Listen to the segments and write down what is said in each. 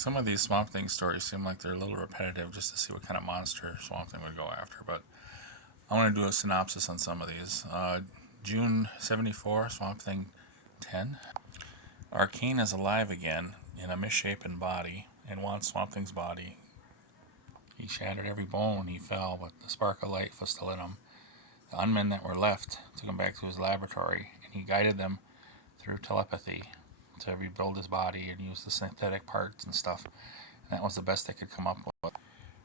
Some of these Swamp Thing stories seem like they're a little repetitive just to see what kind of monster Swamp Thing would go after, but I want to do a synopsis on some of these. June 74, Swamp Thing 10. Arcane is alive again in a misshapen body and wants Swamp Thing's body. He shattered every bone when he fell, but the spark of life was still in him. The unmen that were left took him back to his laboratory, and he guided them through telepathy to rebuild his body and use the synthetic parts and stuff. And that was the best they could come up with.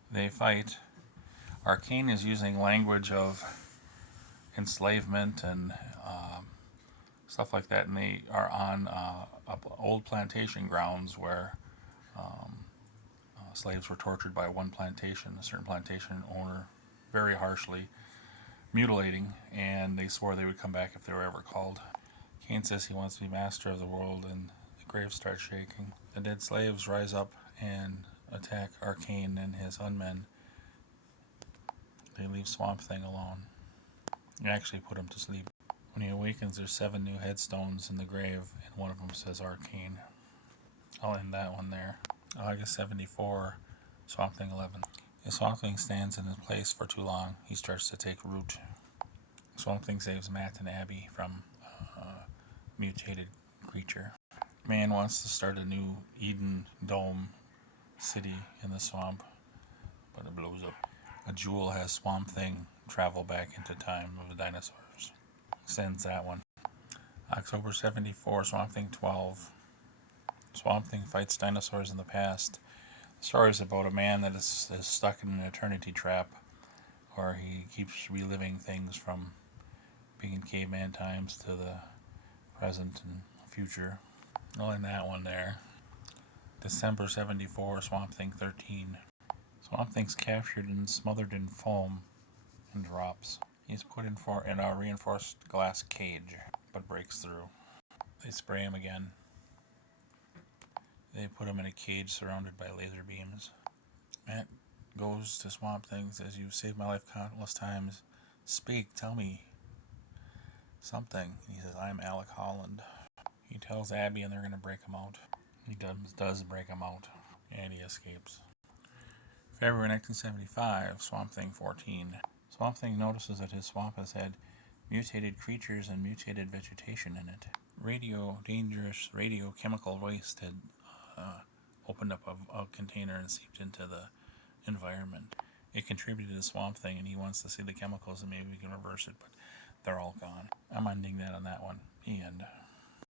They fight. Arcane is using language of enslavement and stuff like that, and they are on old plantation grounds where slaves were tortured by a certain plantation owner, very harshly, mutilating, and they swore they would come back if they were ever called. Cain says he wants to be master of the world, and the grave starts shaking. The dead slaves rise up and attack Arcane and his unmen. They leave Swamp Thing alone. They actually put him to sleep. When he awakens, there's 7 new headstones in the grave, and one of them says Arcane. I'll end that one there. August 74, Swamp Thing 11. If Swamp Thing stands in his place for too long, he starts to take root. Swamp Thing saves Matt and Abby from a mutated creature. Man wants to start a new Eden Dome city in the swamp, but it blows up. A jewel has Swamp Thing travel back into time of the dinosaurs. Sends that one. October 74, Swamp Thing 12. Swamp Thing fights dinosaurs in the past. The story is about a man that is stuck in an eternity trap where he keeps reliving things from being in caveman times to the present and future. I'll end that one there. December 74, Swamp Thing 13. Swamp Thing's captured and smothered in foam and drops. He's put in a reinforced glass cage, but breaks through. They spray him again. They put him in a cage surrounded by laser beams. Matt goes to Swamp Thing, says, "You've saved my life countless times. Speak, tell me something." He says, "I'm Alec Holland." He tells Abby, and they're going to break him out. He does break him out, and he escapes. February 1975, Swamp Thing 14. Swamp Thing notices that his swamp has had mutated creatures and mutated vegetation in it. Dangerous radiochemical waste had opened up a container and seeped into the environment. It contributed to Swamp Thing, and he wants to see the chemicals and maybe we can reverse it, but they're all gone. I'm ending that on that one. The end.